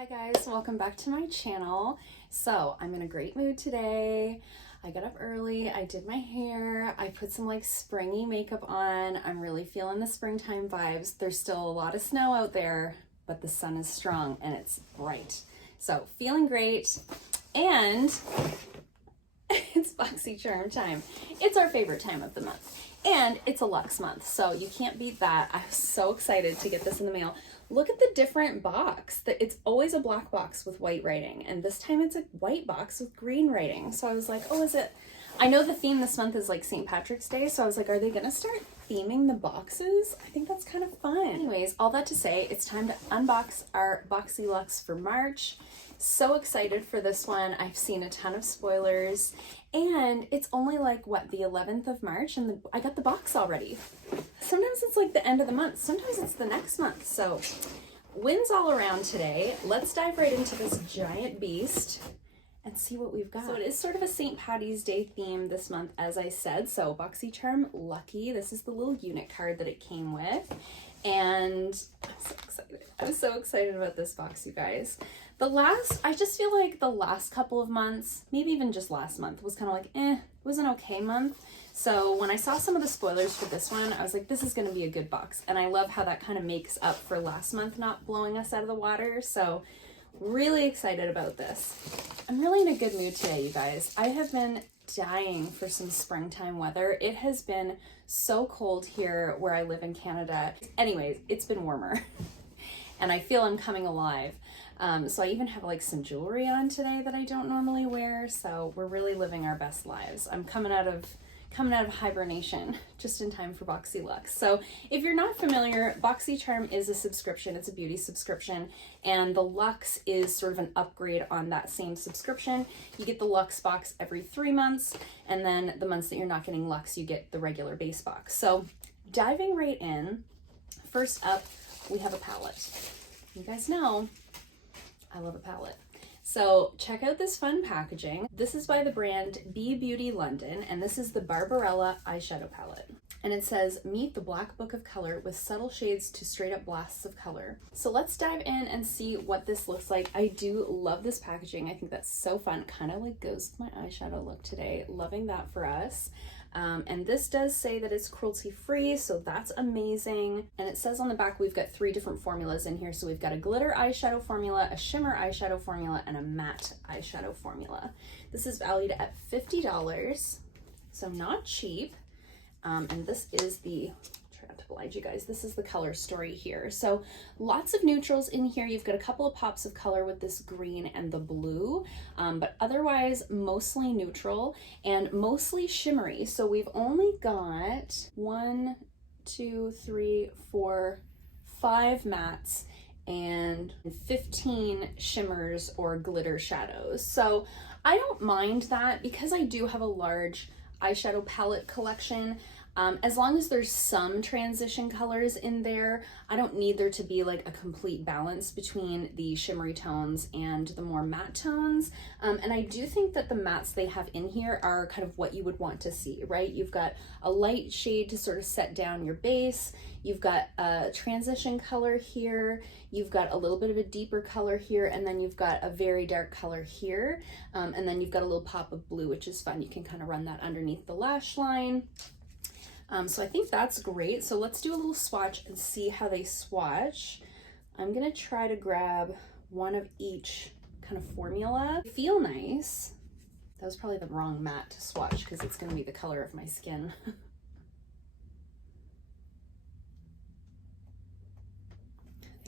Hi guys, welcome back to my channel. So I'm in a great mood today. I got up early, I did my hair, I put some like springy makeup on. I'm really feeling the springtime vibes. There's still a lot of snow out there, but the sun is strong and it's bright. So feeling great. And it's BoxyCharm time. It's our favorite time of the month. And it's a luxe month, so you can't beat that. I was so excited to get this in the mail. Look at the different box. It's always a black box with white writing, and this time it's a white box with green writing. So I was like, oh, is it? I know the theme this month is like St. Patrick's Day, so I was like, are they gonna start theming the boxes? I think that's kind of fun. Anyways, all that to say, it's time to unbox our Boxyluxe for March. So excited for this one. I've seen a ton of spoilers, and it's only like, what, the 11th of March, and I got the box already. Sometimes it's like the end of the month, sometimes it's the next month. So wins all around today. Let's dive right into this giant beast and see what we've got. So it is sort of a St. Patty's Day theme this month, as I said. So BoxyCharm Lucky, this is the little unit card that it came with. And I'm so excited. I'm so excited about this box, you guys. I just feel like the last couple of months, maybe even just last month, was kind of like, it was an okay month. So when I saw some of the spoilers for this one, I was like, this is going to be a good box. And I love how that kind of makes up for last month not blowing us out of the water. So really excited about this. I'm really in a good mood today, you guys. I have been dying for some springtime weather. It has been so cold here where I live in Canada. Anyways, it's been warmer and I feel I'm coming alive. So I even have like some jewelry on today that I don't normally wear. So we're really living our best lives. I'm coming out of hibernation just in time for Boxyluxe. So if you're not familiar, BoxyCharm is a subscription. It's a beauty subscription, and the Luxe is sort of an upgrade on that same subscription. You get the Luxe box every 3 months, and then the months that you're not getting Luxe, you get the regular base box. So diving right in, first up, we have a palette. You guys know I love a palette. So check out this fun packaging. This is by the brand Beebeauty London, and this is the Barbarella eyeshadow palette. And it says, meet the black book of color with subtle shades to straight up blasts of color. So let's dive in and see what this looks like. I do love this packaging. I think that's so fun. Kind of like goes with my eyeshadow look today. Loving that for us. And this does say that it's cruelty free, so that's amazing. And it says on the back we've got 3 different formulas in here. So we've got a glitter eyeshadow formula, a shimmer eyeshadow formula, and a matte eyeshadow formula. This is valued at $50, so not cheap. And this is the, try not to blind you guys, this is the color story here. So lots of neutrals in here. You've got a couple of pops of color with this green and the blue, but otherwise mostly neutral and mostly shimmery. So we've only got 1, 2, 3, 4, 5 mattes and 15 shimmers or glitter shadows. So I don't mind that because I do have a large eyeshadow palette collection. As long as there's some transition colors in there, I don't need there to be like a complete balance between the shimmery tones and the more matte tones. And I do think that the mattes they have in here are kind of what you would want to see, right? You've got a light shade to sort of set down your base. You've got a transition color here. You've got a little bit of a deeper color here, and then you've got a very dark color here. And then you've got a little pop of blue, which is fun. You can kind of run that underneath the lash line. So I think that's great. So let's do a little swatch and see how they swatch. I'm gonna try to grab one of each kind of formula. They feel nice. That was probably the wrong matte to swatch because it's gonna be the color of my skin.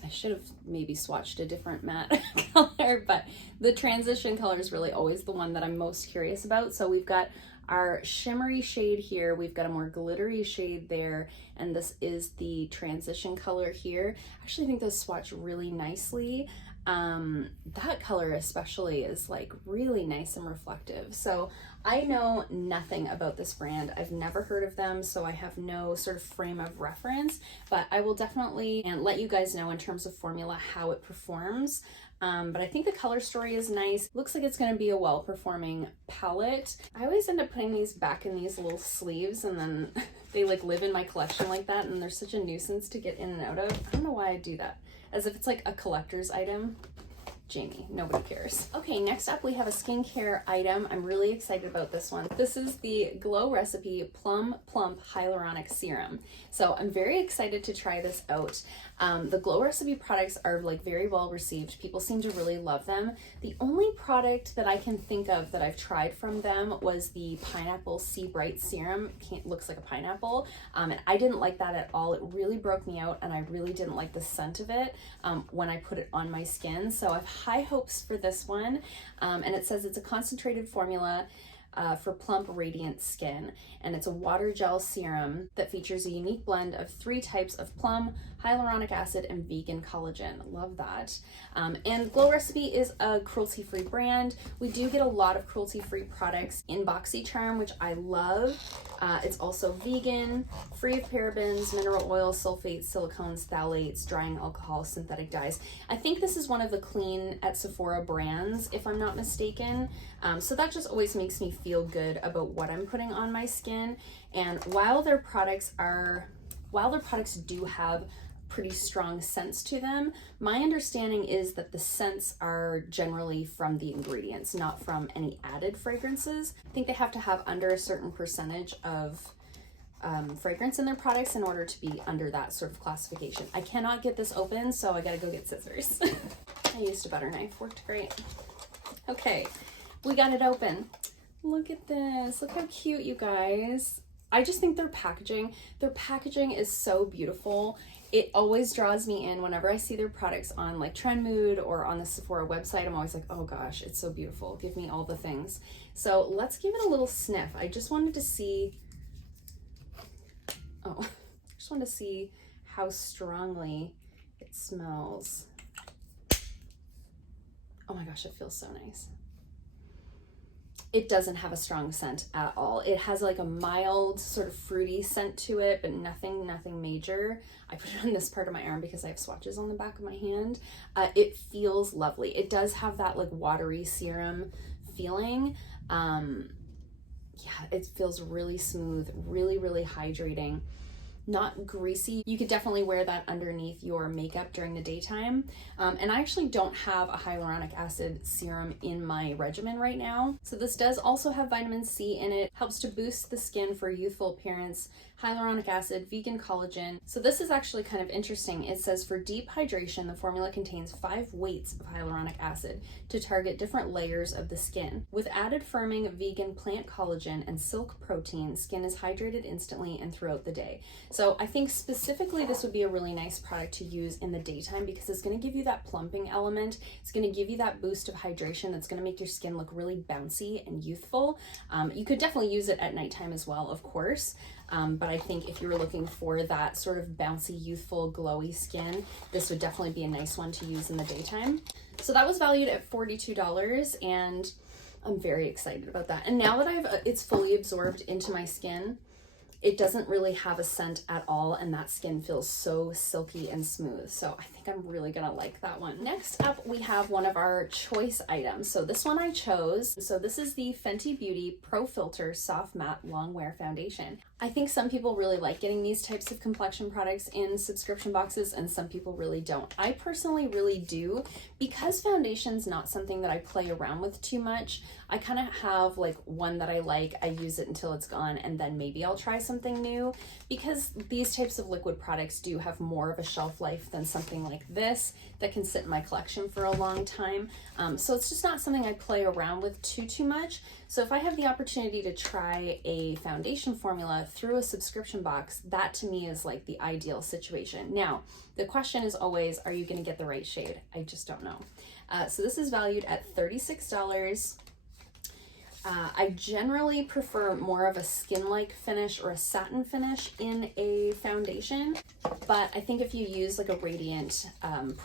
I should have maybe swatched a different matte color, but the transition color is really always the one that I'm most curious about. So we've got our shimmery shade here, we've got a more glittery shade there, and this is the transition color here. I actually think those swatch really nicely. That color especially is like really nice and reflective. So I know nothing about this brand. I've never heard of them, so I have no sort of frame of reference, but I will definitely let you guys know in terms of formula how it performs. But I think the color story is nice. Looks like it's going to be a well-performing palette. I always end up putting these back in these little sleeves, and then they like live in my collection like that, and they're such a nuisance to get in and out of. I don't know why I do that. As if it's like a collector's item. Jamie, nobody cares. Okay, next up we have a skincare item. I'm really excited about this one. This is the Glow Recipe Plump Hyaluronic Serum. So I'm very excited to try this out. The Glow Recipe products are like very well received. People seem to really love them. The only product that I can think of that I've tried from them was the Pineapple Sea Bright Serum. It looks like a pineapple, and I didn't like that at all. It really broke me out, and I really didn't like the scent of it when I put it on my skin. So I have high hopes for this one, and it says it's a concentrated formula for plump, radiant skin, and it's a water gel serum that features a unique blend of 3 types of plum, hyaluronic acid, and vegan collagen. Love that. And Glow Recipe is a cruelty-free brand. We do get a lot of cruelty-free products in BoxyCharm, which I love. It's also vegan, free of parabens, mineral oil, sulfates, silicones, phthalates, drying alcohol, synthetic dyes. I think this is one of the clean at Sephora brands, if I'm not mistaken. So that just always makes me feel good about what I'm putting on my skin. And while their products do have pretty strong scents to them, my understanding is that the scents are generally from the ingredients, not from any added fragrances. I think they have to have under a certain percentage of fragrance in their products in order to be under that sort of classification. I cannot get this open, so I gotta go get scissors. I used a butter knife, worked great. Okay, we got it open. Look at this, look how cute, you guys. I just think their packaging is so beautiful. It always draws me in whenever I see their products on like Trendmood or on the Sephora website. I'm always like, oh gosh, it's so beautiful. Give me all the things. So let's give it a little sniff. I just wanted to see, how strongly it smells. Oh my gosh, it feels so nice. It doesn't have a strong scent at all. It has like a mild sort of fruity scent to it, but nothing major. I put it on this part of my arm because I have swatches on the back of my hand. It feels lovely. It does have that like watery serum feeling. Yeah, it feels really smooth, really hydrating. Not greasy. You could definitely wear that underneath your makeup during the daytime. And I actually don't have a hyaluronic acid serum in my regimen right now. So this does also have vitamin C in it. Helps to boost the skin for youthful appearance, hyaluronic acid, vegan collagen. So this is actually kind of interesting. It says for deep hydration, the formula contains 5 weights of hyaluronic acid to target different layers of the skin. With added firming vegan plant collagen and silk protein, skin is hydrated instantly and throughout the day. So I think specifically this would be a really nice product to use in the daytime because it's going to give you that plumping element. It's going to give you that boost of hydration that's going to make your skin look really bouncy and youthful. You could definitely use it at nighttime as well, of course. But I think if you were looking for that sort of bouncy, youthful, glowy skin, this would definitely be a nice one to use in the daytime. So that was valued at $42 and I'm very excited about that. And now that it's fully absorbed into my skin, it doesn't really have a scent at all, and that skin feels so silky and smooth. So I think I'm really gonna like that one. Next up, we have one of our choice items. So this one I chose. So this is the Fenty Beauty Pro Filt'r Soft Matte Longwear Foundation. I think some people really like getting these types of complexion products in subscription boxes and some people really don't. I personally really do because foundation's not something that I play around with too much. I kind of have like one that I like, I use it until it's gone, and then maybe I'll try something new because these types of liquid products do have more of a shelf life than something like this that can sit in my collection for a long time. So it's just not something I play around with too much. So if I have the opportunity to try a foundation formula through a subscription box, that to me is like the ideal situation. Now, the question is always, are you gonna get the right shade? I just don't know. So this is valued at $36. I generally prefer more of a skin-like finish or a satin finish in a foundation, but I think if you use like a radiant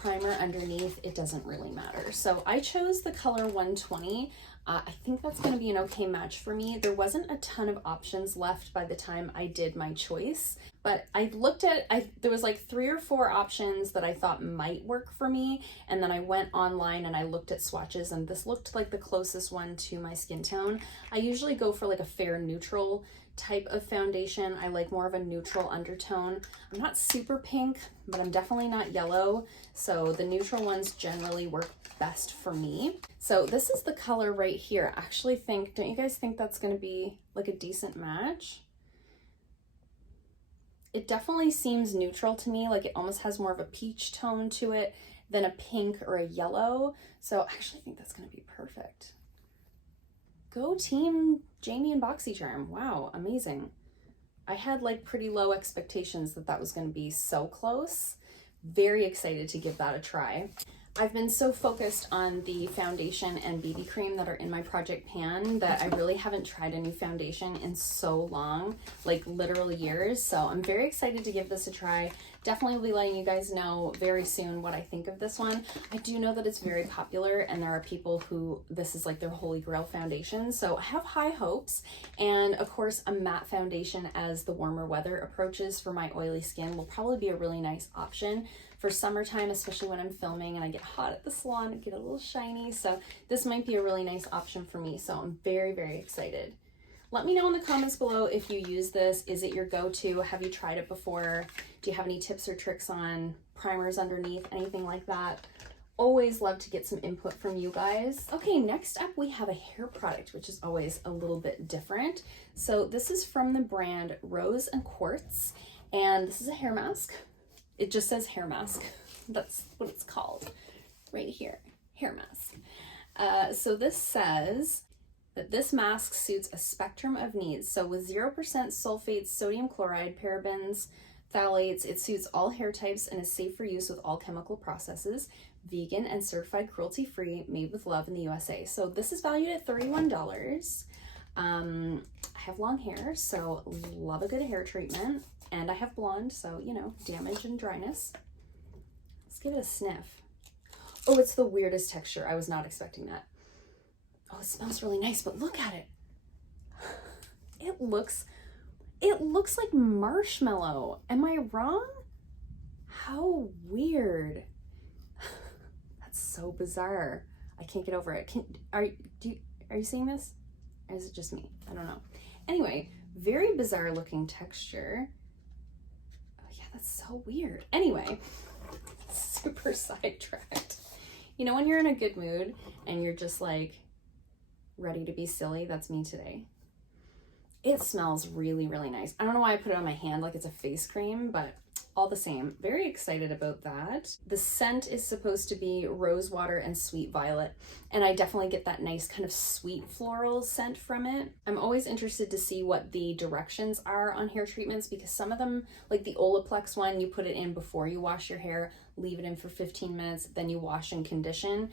primer underneath, it doesn't really matter. So I chose the color 120. I think that's going to be an okay match for me. There wasn't a ton of options left by the time I did my choice, but I looked at, there was like 3 or 4 options that I thought might work for me, and then I went online and I looked at swatches, and this looked like the closest one to my skin tone. I usually go for like a fair neutral type of foundation. I like more of a neutral undertone. I'm not super pink, but I'm definitely not yellow. So the neutral ones generally work best for me. So this is the color right here. I actually think, don't you guys think that's going to be like a decent match? It definitely seems neutral to me, like it almost has more of a peach tone to it than a pink or a yellow. So I actually think that's going to be perfect. Go team Jamie and BoxyCharm. Wow, amazing. I had like pretty low expectations that that was going to be so close. Very excited to give that a try. I've been so focused on the foundation and BB cream that are in my project pan that I really haven't tried a new foundation in so long, like literally years. So I'm very excited to give this a try. Definitely will be letting you guys know very soon what I think of this one. I do know that it's very popular and there are people who this is like their holy grail foundation. So I have high hopes. And of course, a matte foundation as the warmer weather approaches for my oily skin will probably be a really nice option for summertime, especially when I'm filming and I get hot at the salon and get a little shiny. So this might be a really nice option for me. So I'm very, very excited. Let me know in the comments below if you use this. Is it your go-to? Have you tried it before? Do you have any tips or tricks on primers underneath, anything like that? Always love to get some input from you guys. Okay, next up we have a hair product, which is always a little bit different. So this is from the brand Rose and Quartz, and this is a hair mask. It just says hair mask. That's what it's called right here, hair mask. So this says that this mask suits a spectrum of needs. So with 0% sulfates, sodium chloride, parabens, phthalates, it suits all hair types and is safe for use with all chemical processes, vegan and certified cruelty-free, made with love in the USA. So this is valued at $31. I have long hair, so love a good hair treatment. And I have blonde, so, you know, damage and dryness. Let's give it a sniff. Oh, it's the weirdest texture. I was not expecting that. Oh, it smells really nice, but look at it. It looks like marshmallow. Am I wrong? How weird. That's so bizarre. I can't get over it. Are you seeing this? Or is it just me? I don't know. Anyway, very bizarre looking texture. That's so weird. Anyway, super sidetracked. You know when you're in a good mood and you're just like ready to be silly? That's me today. It smells really, really nice. I don't know why I put it on my hand like it's a face cream, but all the same, very excited about that. The scent is supposed to be rose water and sweet violet, and I definitely get that nice kind of sweet floral scent from it. I'm always interested to see what the directions are on hair treatments because some of them, like the Olaplex one, you put it in before you wash your hair, leave it in for 15 minutes, then you wash and condition.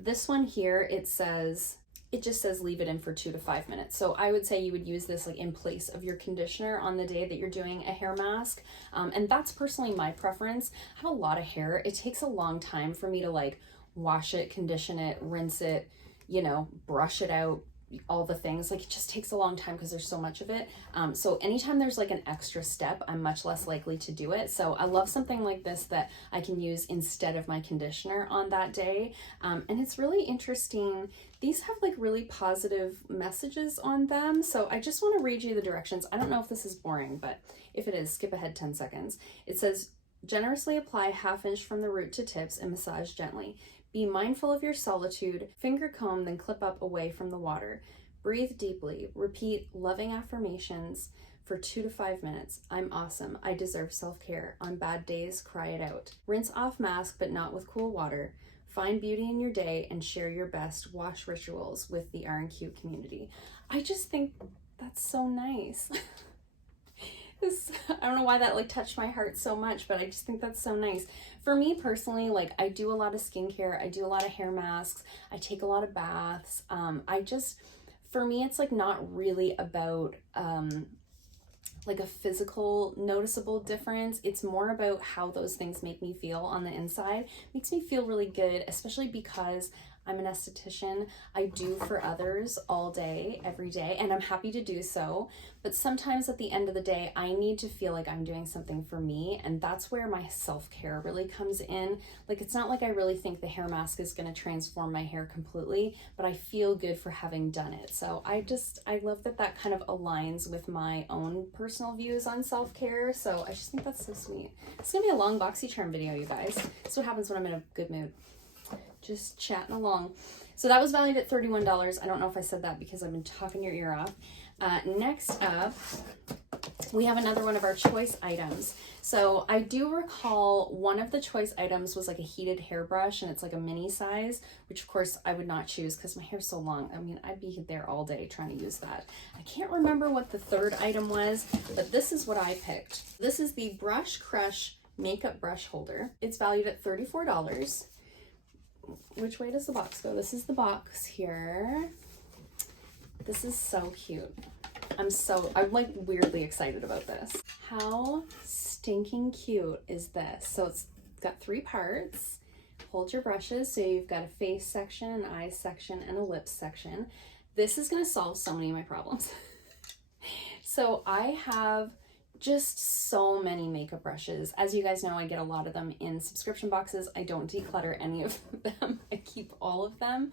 This one here, it just says leave it in for 2 to 5 minutes. So I would say you would use this like in place of your conditioner on the day that you're doing a hair mask. And that's personally my preference. I have a lot of hair. It takes a long time for me to like wash it, condition it, rinse it, you know, brush it out, all the things. Like it just takes a long time because there's so much of it. So anytime there's like an extra step, I'm much less likely to do it. So I love something like this that I can use instead of my conditioner on that day. And it's really interesting. These have like really positive messages on them. So I just want to read you the directions. I don't know if this is boring, but if it is, skip ahead 10 seconds. It says, generously apply 1/2 inch from the root to tips and massage gently. Be mindful of your solitude, finger comb, then clip up away from the water. Breathe deeply. Repeat loving affirmations for 2 to 5 minutes. I'm awesome. I deserve self-care. On bad days, cry it out. Rinse off mask, but not with cool water. Find beauty in your day and share your best wash rituals with the R&Q community. I just think that's so nice. I don't know why that like touched my heart so much, but I just think that's so nice. For me personally, like I do a lot of skincare, I do a lot of hair masks, I take a lot of baths. For me, it's like not really about like a physical noticeable difference. It's more about how those things make me feel on the inside. It makes me feel really good, especially because I'm an esthetician. I do for others all day, every day, and I'm happy to do so. But sometimes at the end of the day, I need to feel like I'm doing something for me, and that's where my self-care really comes in. Like, it's not like I really think the hair mask is going to transform my hair completely, but I feel good for having done it. So I love that that kind of aligns with my own personal views on self-care. So I just think that's so sweet. It's gonna be a long BoxyCharm video, you guys. That's what happens when I'm in a good mood. Just chatting along. So that was valued at $31. I don't know if I said that because I've been talking your ear off. Next up, we have another one of our choice items. So I do recall one of the choice items was like a heated hairbrush, and it's like a mini size, which of course I would not choose because my hair's so long. I mean, I'd be there all day trying to use that. I can't remember what the third item was, but this is what I picked. This is the Brush Crush Makeup Brush Holder. It's valued at $34. Which way does the box go? This is the box here. This is so cute. I'm like weirdly excited about this. How stinking cute is this? So it's got 3 parts. Hold your brushes. So you've got a face section, an eye section, and a lips section. This is gonna solve so many of my problems. So I have just so many makeup brushes. As you guys know, I get a lot of them in subscription boxes. I don't declutter any of them. I keep all of them.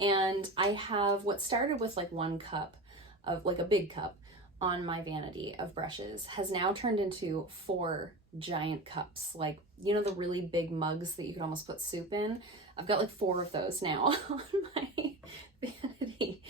And I have what started with like 1 cup of like a big cup on my vanity of brushes has now turned into 4 giant cups. Like, you know, the really big mugs that you could almost put soup in. I've got like 4 of those now on my vanity.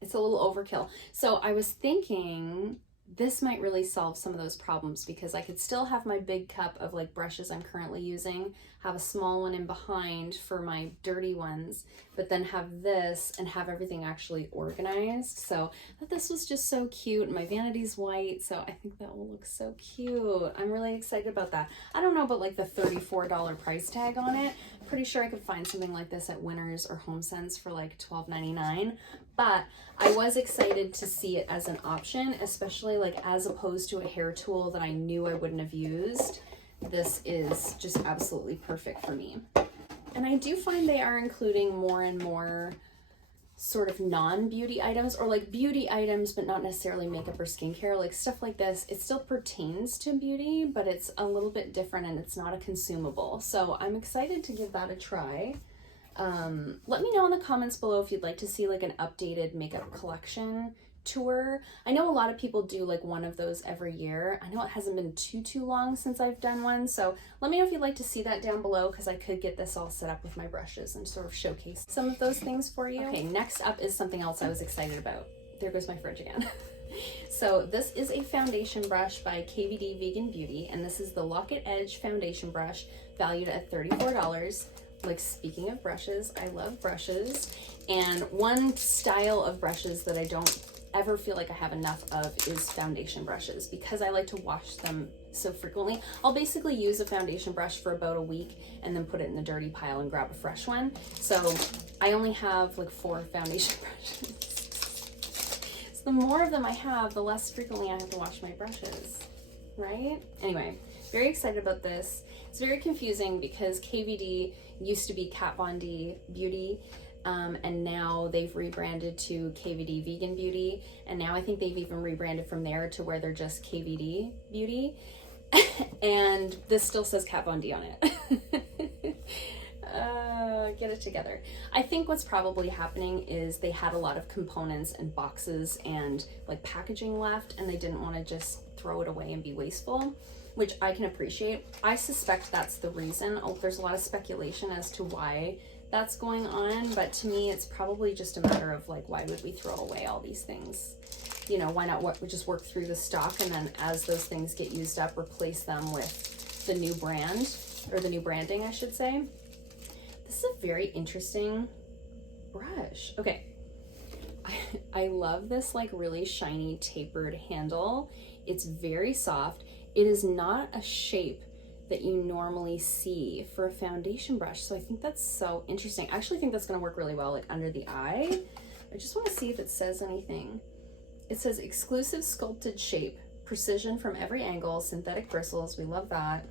It's a little overkill. So I was thinking this might really solve some of those problems, because I could still have my big cup of like brushes I'm currently using, have a small one in behind for my dirty ones, but then have this and have everything actually organized. So I thought this was just so cute, and my vanity's white, so I think that will look so cute. I'm really excited about that. I don't know about like the $34 price tag on it. Pretty sure I could find something like this at Winners or HomeSense for like $12.99, but I was excited to see it as an option, especially like as opposed to a hair tool that I knew I wouldn't have used. This is just absolutely perfect for me. And I do find they are including more and more sort of non-beauty items, or like beauty items but not necessarily makeup or skincare, like stuff like this. It still pertains to beauty, but it's a little bit different and it's not a consumable. So I'm excited to give that a try. Let me know in the comments below if you'd like to see like an updated makeup collection tour. I know a lot of people do like one of those every year. I know it hasn't been too long since I've done one, so let me know if you'd like to see that down below, because I could get this all set up with my brushes and sort of showcase some of those things for you. Okay, next up is something else I was excited about. There goes my fridge again. So this is a foundation brush by KVD Vegan Beauty, and this is the Locket Edge foundation brush, valued at $34. Like, speaking of brushes, I love brushes, and one style of brushes that I don't ever feel like I have enough of is foundation brushes, because I like to wash them so frequently. I'll basically use a foundation brush for about a week and then put it in the dirty pile and grab a fresh one. So I only have like 4 foundation brushes. So the more of them I have, the less frequently I have to wash my brushes, right? Anyway, very excited about this. It's very confusing because KVD used to be Kat Von D Beauty, and now they've rebranded to KVD Vegan Beauty, and now I think they've even rebranded from there to where they're just KVD Beauty, and this still says Kat Von D on it. Get it together. I think what's probably happening is they had a lot of components and boxes and like packaging left, and they didn't want to just throw it away and be wasteful, which I can appreciate. I suspect that's the reason. There's a lot of speculation as to why that's going on, but to me it's probably just a matter of like, why would we throw away all these things? You know, why not just work through the stock, and then as those things get used up, replace them with the new brand, or the new branding, I should say. This is a very interesting brush. Okay, I love this like really shiny tapered handle. It's very soft. It is not a shape that you normally see for a foundation brush, so I think that's so interesting. I actually think that's going to work really well like under the eye. I just want to see if it says anything. It says exclusive sculpted shape, precision from every angle, synthetic bristles. We love that.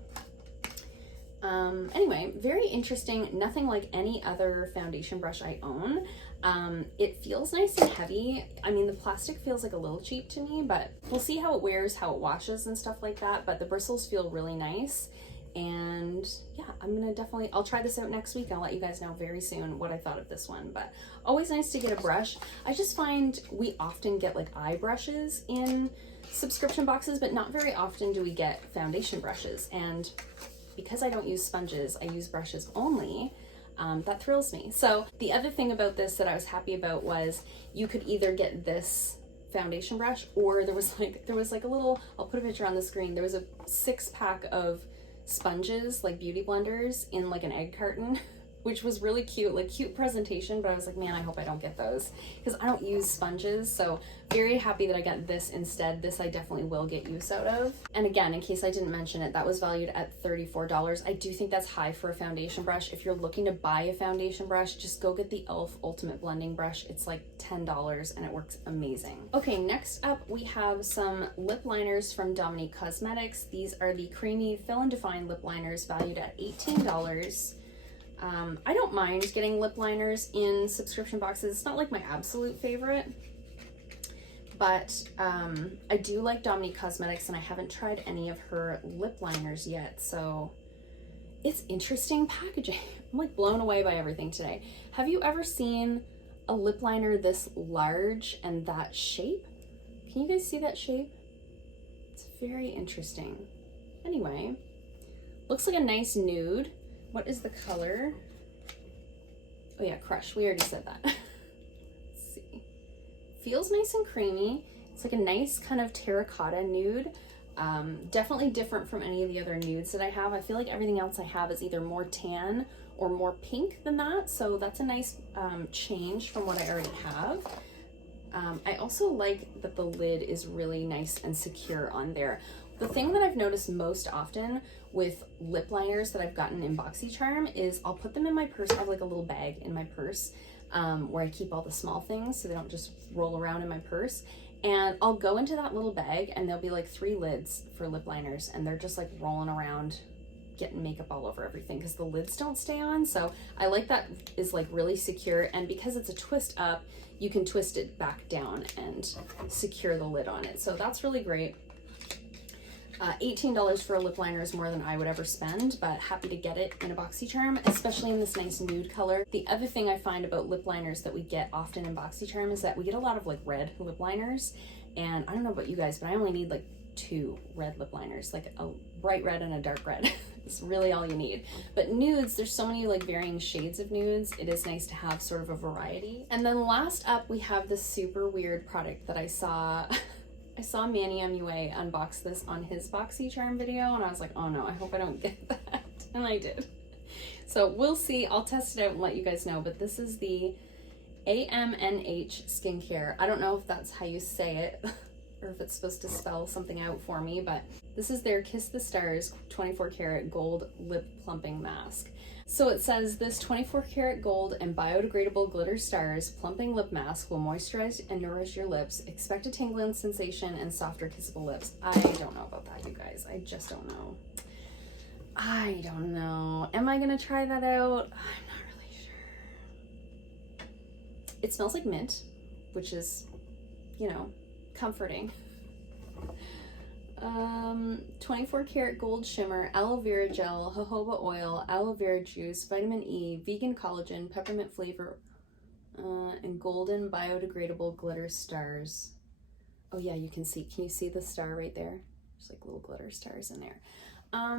Anyway, very interesting. Nothing like any other foundation brush I own. It feels nice and heavy. I mean, the plastic feels like a little cheap to me, but we'll see how it wears, how it washes and stuff like that. But the bristles feel really nice. And yeah, I'll try this out next week. I'll let you guys know very soon what I thought of this one, but always nice to get a brush. I just find we often get like eye brushes in subscription boxes, but not very often do we get foundation brushes. And because I don't use sponges, I use brushes only. That thrills me. So the other thing about this that I was happy about was you could either get this foundation brush, or there was like a little, I'll put a picture on the screen. There was a 6-pack of sponges, like beauty blenders, in like an egg carton, which was really cute, like cute presentation, but I was like, man, I hope I don't get those because I don't use sponges. So very happy that I got this instead. This I definitely will get use out of. And again, in case I didn't mention it, that was valued at $34. I do think that's high for a foundation brush. If you're looking to buy a foundation brush, just go get the e.l.f. Ultimate Blending Brush. It's like $10 and it works amazing. Okay, next up we have some lip liners from Dominique Cosmetics. These are the Creamy Fill and Define lip liners valued at $18. I don't mind getting lip liners in subscription boxes. It's not like my absolute favorite, but I do like Dominique Cosmetics, and I haven't tried any of her lip liners yet, so it's interesting packaging. I'm like blown away by everything today. Have you ever seen a lip liner this large and that shape? Can you guys see that shape? It's very interesting. Anyway, looks like a nice nude. What is the color? Oh yeah, Crush. We already said that. Let's see. Feels nice and creamy. It's like a nice kind of terracotta nude. Definitely different from any of the other nudes that I have. I feel like everything else I have is either more tan or more pink than that. So that's a nice change from what I already have. I also like that the lid is really nice and secure on there. The thing that I've noticed most often with lip liners that I've gotten in BoxyCharm is I'll put them in my purse. I have like a little bag in my purse where I keep all the small things so they don't just roll around in my purse. And I'll go into that little bag and there'll be like 3 lids for lip liners, and they're just like rolling around getting makeup all over everything because the lids don't stay on. So I like that is like really secure, and because it's a twist up, you can twist it back down and secure the lid on it. So that's really great. $18 for a lip liner is more than I would ever spend, but happy to get it in a BoxyCharm, especially in this nice nude color. The other thing I find about lip liners that we get often in BoxyCharm is that we get a lot of like red lip liners, and I don't know about you guys, but I only need like 2 red lip liners, like a bright red and a dark red. It's really all you need. But nudes, there's so many like varying shades of nudes. It is nice to have sort of a variety. And then last up, we have this super weird product that I saw. I saw Manny MUA unbox this on his BoxyCharm video, and I was like, oh no, I hope I don't get that. And I did. So we'll see. I'll test it out and let you guys know. But this is the Amnh skincare. I don't know if that's how you say it or if it's supposed to spell something out for me, but this is their Kiss the Stars 24 karat gold lip plumping mask. So it says this 24 karat gold and biodegradable glitter stars plumping lip mask will moisturize and nourish your lips. Expect a tingling sensation and softer kissable lips. I don't know about that, you guys. I just don't know. I don't know. Am I gonna try that out? I'm not really sure. It smells like mint, which is, you know, comforting. 24 karat gold shimmer, aloe vera gel, jojoba oil, aloe vera juice, vitamin E, vegan collagen, peppermint flavor, and golden biodegradable glitter stars. Oh yeah, you can see. Can you see the star right there? There's like little glitter stars in there. I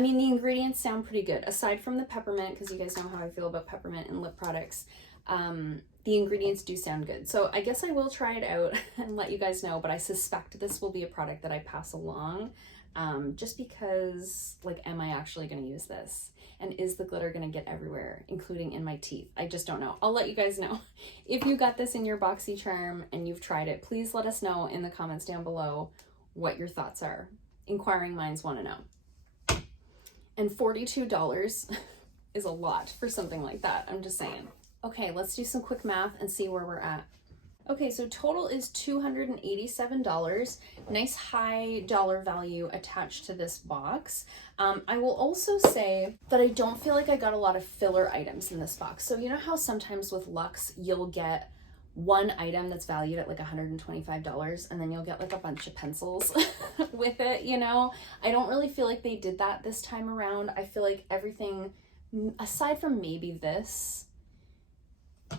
mean, the ingredients sound pretty good. Aside from the peppermint, because you guys know how I feel about peppermint and lip products, the ingredients do sound good. So I guess I will try it out and let you guys know, but I suspect this will be a product that I pass along just because, like, am I actually going to use this? And is the glitter going to get everywhere, including in my teeth? I just don't know. I'll let you guys know. If you got this in your BoxyCharm and you've tried it, please let us know in the comments down below what your thoughts are. Inquiring minds want to know. And $42 is a lot for something like that. I'm just saying. Okay, let's do some quick math and see where we're at. Okay, so total is $287. Nice high dollar value attached to this box. I will also say that I don't feel like I got a lot of filler items in this box. So you know how sometimes with Luxe you'll get one item that's valued at like $125 and then you'll get like a bunch of pencils with it, you know? I don't really feel like they did that this time around. I feel like everything, aside from maybe this,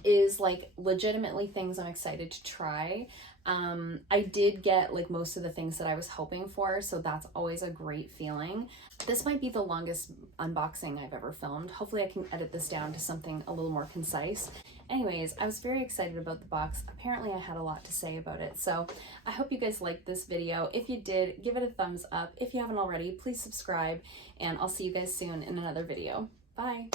is like legitimately things I'm excited to try. I did get like most of the things that I was hoping for, so that's always a great feeling. This might be the longest unboxing I've ever filmed. Hopefully I can edit this down to something a little more concise. Anyways, I was very excited about the box. Apparently I had a lot to say about it, so I hope you guys liked this video. If you did, give it a thumbs up. If you haven't already, please subscribe, and I'll see you guys soon in another video. Bye!